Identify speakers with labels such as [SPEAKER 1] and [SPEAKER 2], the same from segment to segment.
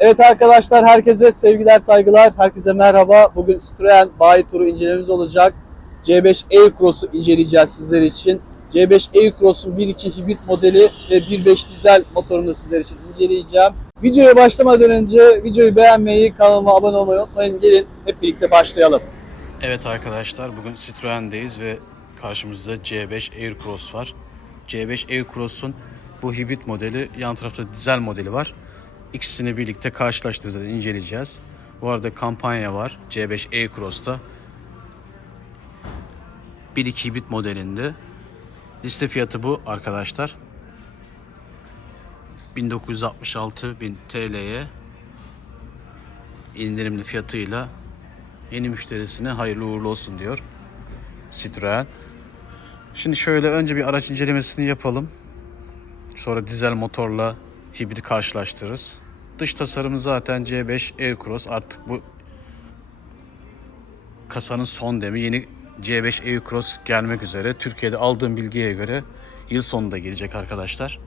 [SPEAKER 1] Evet arkadaşlar herkese sevgiler saygılar. Herkese merhaba. Bugün Citroen bayi turu incelememiz olacak. C5 Aircross'u inceleyeceğiz sizler için. C5 Aircross'un 1.2 hibrit modeli ve 1.5 dizel motorunu sizler için inceleyeceğim. Videoya başlamadan önce videoyu beğenmeyi, kanalıma abone olmayı unutmayın. Gelin hep birlikte başlayalım.
[SPEAKER 2] Evet arkadaşlar bugün Citroen'deyiz ve karşımızda C5 Aircross var. C5 Aircross'un bu hibrit modeli, yan tarafta dizel modeli var. İkisini birlikte karşılaştıracağız, inceleyeceğiz. Bu arada kampanya var C5 Aircross'ta. 1.2 hibrit modelinde. Liste fiyatı bu arkadaşlar. 1966 bin TL'ye indirimli fiyatıyla yeni müşterisine hayırlı uğurlu olsun diyor Citroen. Şimdi şöyle önce bir araç incelemesini yapalım. Sonra dizel motorla hibridi karşılaştırırız. Dış tasarımı zaten C5 Aircross artık bu kasanın son demi yeni C5 Aircross gelmek üzere. Türkiye'de aldığım bilgiye göre yıl sonunda gelecek arkadaşlar.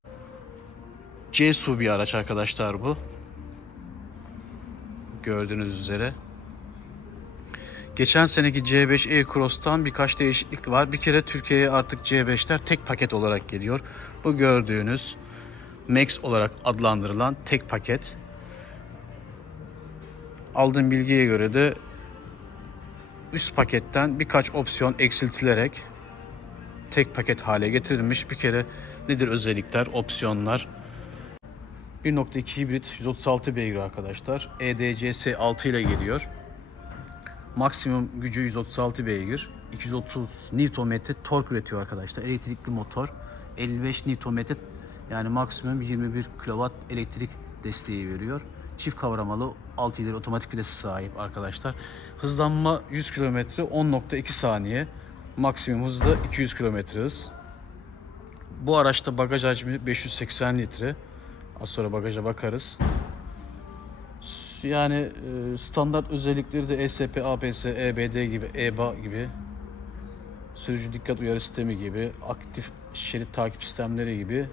[SPEAKER 2] C su bir araç arkadaşlar bu. Gördüğünüz üzere. Geçen seneki C5 Aircross'tan birkaç değişiklik var. Bir kere Türkiye'ye artık C5'ler tek paket olarak geliyor. Bu gördüğünüz Max olarak adlandırılan tek paket. Aldığım bilgiye göre de üst paketten birkaç opsiyon eksiltilerek tek paket hale getirilmiş. Bir kere nedir özellikler, opsiyonlar? 1.2 hibrit 136 beygir arkadaşlar. EDCS 6 ile geliyor. Maksimum gücü 136 beygir. 230 Nm tork üretiyor arkadaşlar. Elektrikli motor. 55 Nm yani maksimum 21 kW elektrik desteği veriyor. Çift kavramalı 6 ileri otomatik vitesi sahip arkadaşlar. Hızlanma 100 km 10.2 saniye. Maksimum hızda 200 km hız. Bu araçta bagaj hacmi 580 litre. Az sonra bagaja bakarız. Yani e, standart özellikleri de ESP, ABS, EBD gibi, EBA gibi, sürücü dikkat uyarı sistemi gibi, aktif şerit takip sistemleri gibi,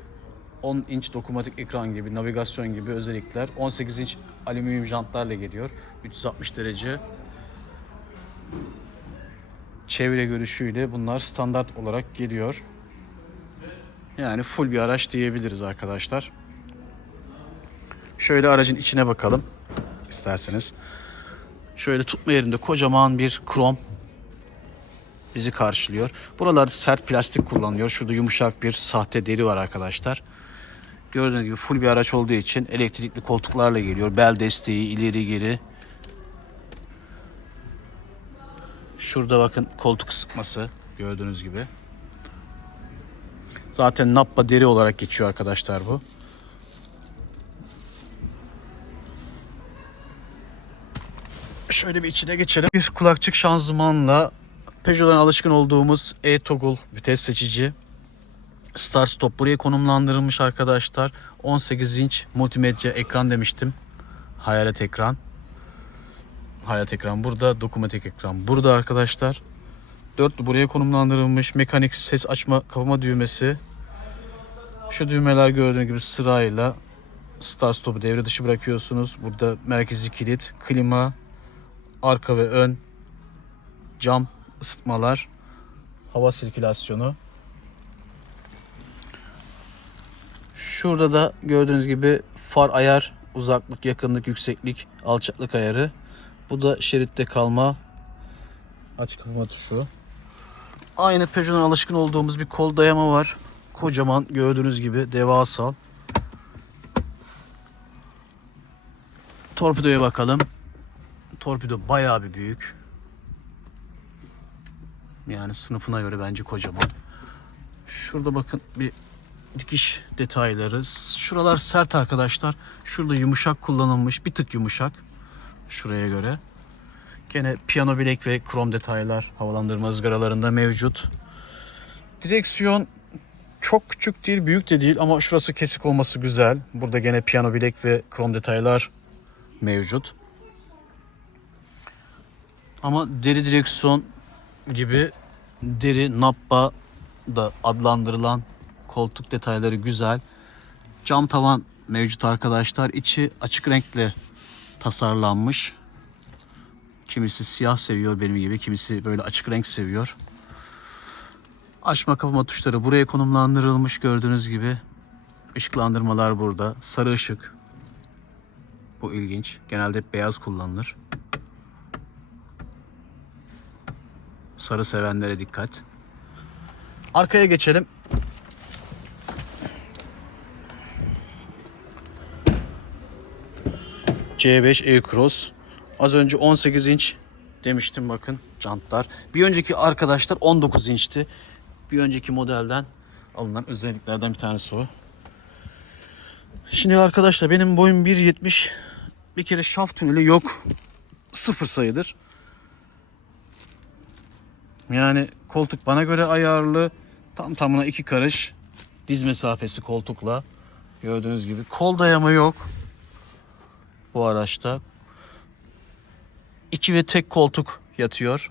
[SPEAKER 2] 10 inç dokunmatik ekran gibi, navigasyon gibi özellikler, 18 inç alüminyum jantlarla geliyor, 360 derece çevre görüşüyle bunlar standart olarak geliyor. Yani full bir araç diyebiliriz arkadaşlar. Şöyle aracın içine bakalım isterseniz. Şöyle tutma yerinde kocaman bir krom bizi karşılıyor. Buralarda sert plastik kullanılıyor. Şurada yumuşak bir sahte deri var arkadaşlar. Gördüğünüz gibi full bir araç olduğu için elektrikli koltuklarla geliyor. Bel desteği ileri geri. Şurada bakın koltuk sıkması gördüğünüz gibi. Zaten nappa deri olarak geçiyor arkadaşlar bu. Şöyle bir içine geçelim. Bir kulakçık şanzımanla Peugeot'dan alışkın olduğumuz e-toggle vites seçici. Start stop buraya konumlandırılmış arkadaşlar. 18 inç multimedya ekran demiştim. Hayalet ekran. Hayalet ekran burada. Dokunmatik ekran burada arkadaşlar. Dörtlü buraya konumlandırılmış. Mekanik ses açma kapama düğmesi. Şu düğmeler gördüğünüz gibi sırayla start stop'u devre dışı bırakıyorsunuz. Burada merkezi kilit, klima, arka ve ön cam ısıtmalar, hava sirkülasyonu. Şurada da gördüğünüz gibi far ayar, uzaklık, yakınlık, yükseklik, alçaklık ayarı. Bu da şeritte kalma aç kapama tuşu. Aynı Peugeot'un alışkın olduğumuz bir kol dayama var. Kocaman gördüğünüz gibi devasal. Torpidoya bakalım. Torpido bayağı bir büyük. Yani sınıfına göre bence kocaman. Şurada bakın bir dikiş detayları. Şuralar sert arkadaşlar. Şurada yumuşak kullanılmış. Bir tık yumuşak. Şuraya göre. Gene piyano bilek ve krom detaylar havalandırma ızgaralarında mevcut. Direksiyon çok küçük değil, büyük de değil ama şurası kesik olması güzel. Burada gene piyano bilek ve krom detaylar mevcut. Ama deri direksiyon gibi deri nappa da adlandırılan koltuk detayları güzel. Cam tavan mevcut arkadaşlar. İçi açık renkle tasarlanmış. Kimisi siyah seviyor benim gibi, kimisi böyle açık renk seviyor. Açma kapama tuşları buraya konumlandırılmış gördüğünüz gibi. Işıklandırmalar burada. Sarı ışık. Bu ilginç. Genelde hep beyaz kullanılır. Sarı sevenlere dikkat. Arkaya geçelim. C5 E-Cross. Az önce 18 inç demiştim bakın jantlar. Bir önceki arkadaşlar 19 inçti. Bir önceki modelden alınan özelliklerden bir tanesi o. Şimdi arkadaşlar benim boyum 1.70. Bir kere şaft tüneli yok. Sıfır sayıdır. Yani koltuk bana göre ayarlı. Tam tamına iki karış. Diz mesafesi koltukla. Gördüğünüz gibi. Kol dayama yok. Bu araçta. İki ve tek koltuk yatıyor.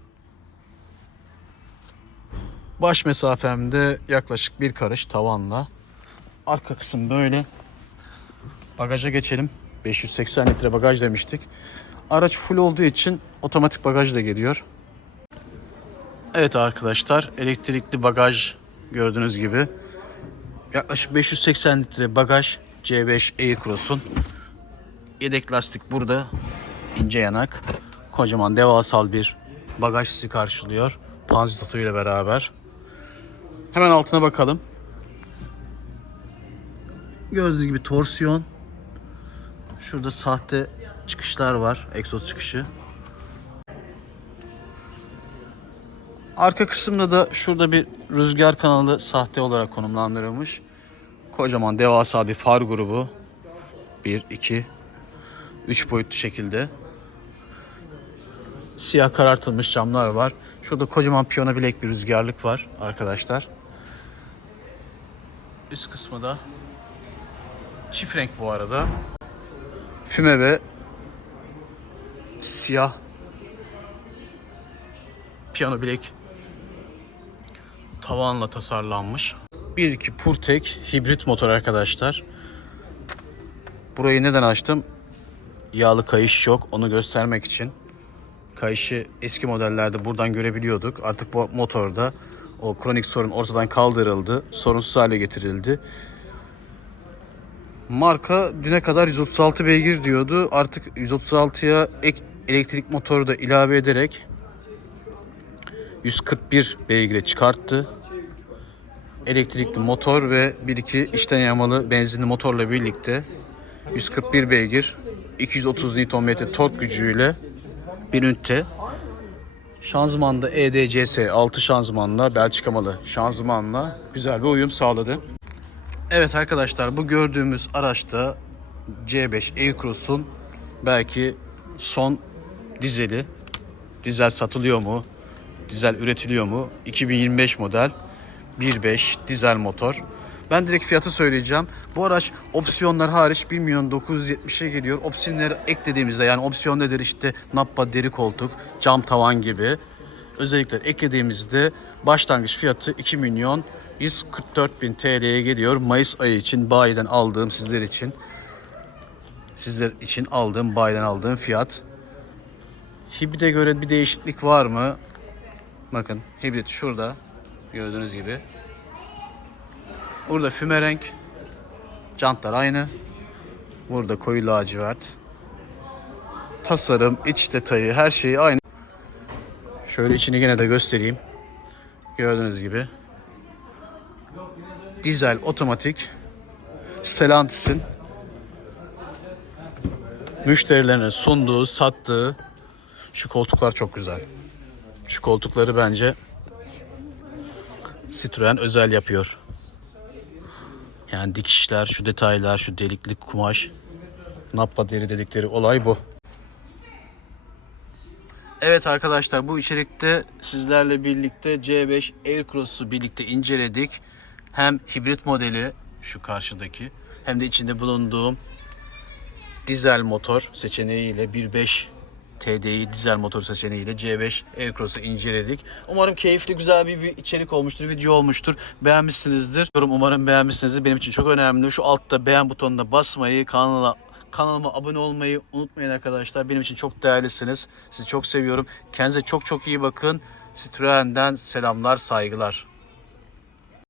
[SPEAKER 2] Baş mesafemde yaklaşık bir karış tavanla. Arka kısım böyle. Bagaja geçelim. 580 litre bagaj demiştik. Araç full olduğu için otomatik bagaj da geliyor. Evet arkadaşlar elektrikli bagaj gördüğünüz gibi. Yaklaşık 580 litre bagaj C5 Aircross'un. Yedek lastik burada. ince yanak. Kocaman devasal bir bagaj sizi karşılıyor. Panzitotu ile beraber. Hemen altına bakalım. Gördüğünüz gibi torsiyon. Şurada sahte çıkışlar var. Egzoz çıkışı. Arka kısımda da şurada bir rüzgar kanalı sahte olarak konumlandırılmış. Kocaman devasa bir far grubu. 1, 2, 3 boyutlu şekilde. Siyah karartılmış camlar var. Şurada kocaman piyano bilek bir rüzgarlık var arkadaşlar. Üst kısmı da çift renk bu arada. Füme ve siyah piyano bilek tavanla tasarlanmış. 1.2 Purtek hibrit motor arkadaşlar. Burayı neden açtım? Yağlı kayış yok. Onu göstermek için. Kayışı eski modellerde buradan görebiliyorduk. Artık bu motorda o kronik sorun ortadan kaldırıldı. Sorunsuz hale getirildi. Marka düne kadar 136 beygir diyordu. Artık 136'ya ek elektrik motoru da ilave ederek 141 beygire çıkarttı. Elektrikli motor ve 1-2 içten yamalı benzinli motorla birlikte 141 beygir, 230 Nm tork gücüyle bir ünite. Şanzımanda EDCS 6 şanzımanla, Belçika malı şanzımanla güzel bir uyum sağladı. Evet arkadaşlar bu gördüğümüz araçta C5 Aircross'un belki son dizeli. Dizel satılıyor mu? Dizel üretiliyor mu? 2025 model 1.5 dizel motor. Ben direkt fiyatı söyleyeceğim. Bu araç opsiyonlar hariç 1 milyon 970'e geliyor. Opsiyonları eklediğimizde yani opsiyon nedir işte nappa deri koltuk, cam tavan gibi özellikler eklediğimizde başlangıç fiyatı 2 milyon 144 bin TL'ye geliyor. Mayıs ayı için bayiden aldığım sizler için sizler için aldığım bayiden aldığım fiyat. Hibride göre bir değişiklik var mı? Bakın hibrit şurada gördüğünüz gibi. Burada füme renk. Jantlar aynı. Burada koyu lacivert. Tasarım, iç detayı, her şeyi aynı. Şöyle içini yine de göstereyim. Gördüğünüz gibi. Dizel, otomatik. Stellantis'in müşterilerine sunduğu, sattığı şu koltuklar çok güzel. Şu koltukları bence Citroen özel yapıyor. Yani dikişler, şu detaylar, şu delikli kumaş, nappa deri dedikleri olay bu. Evet arkadaşlar bu içerikte sizlerle birlikte C5 Aircross'u birlikte inceledik. Hem hibrit modeli şu karşıdaki hem de içinde bulunduğum dizel motor seçeneğiyle 1.5 TDI dizel motor seçeneğiyle C5 Aircross'u inceledik. Umarım keyifli güzel bir, bir içerik olmuştur, video olmuştur. Beğenmişsinizdir. Umarım beğenmişsinizdir. Benim için çok önemli. Şu altta beğen butonuna basmayı, kanala kanalıma abone olmayı unutmayın arkadaşlar. Benim için çok değerlisiniz. Sizi çok seviyorum. Kendinize çok çok iyi bakın. Citroen'den selamlar, saygılar.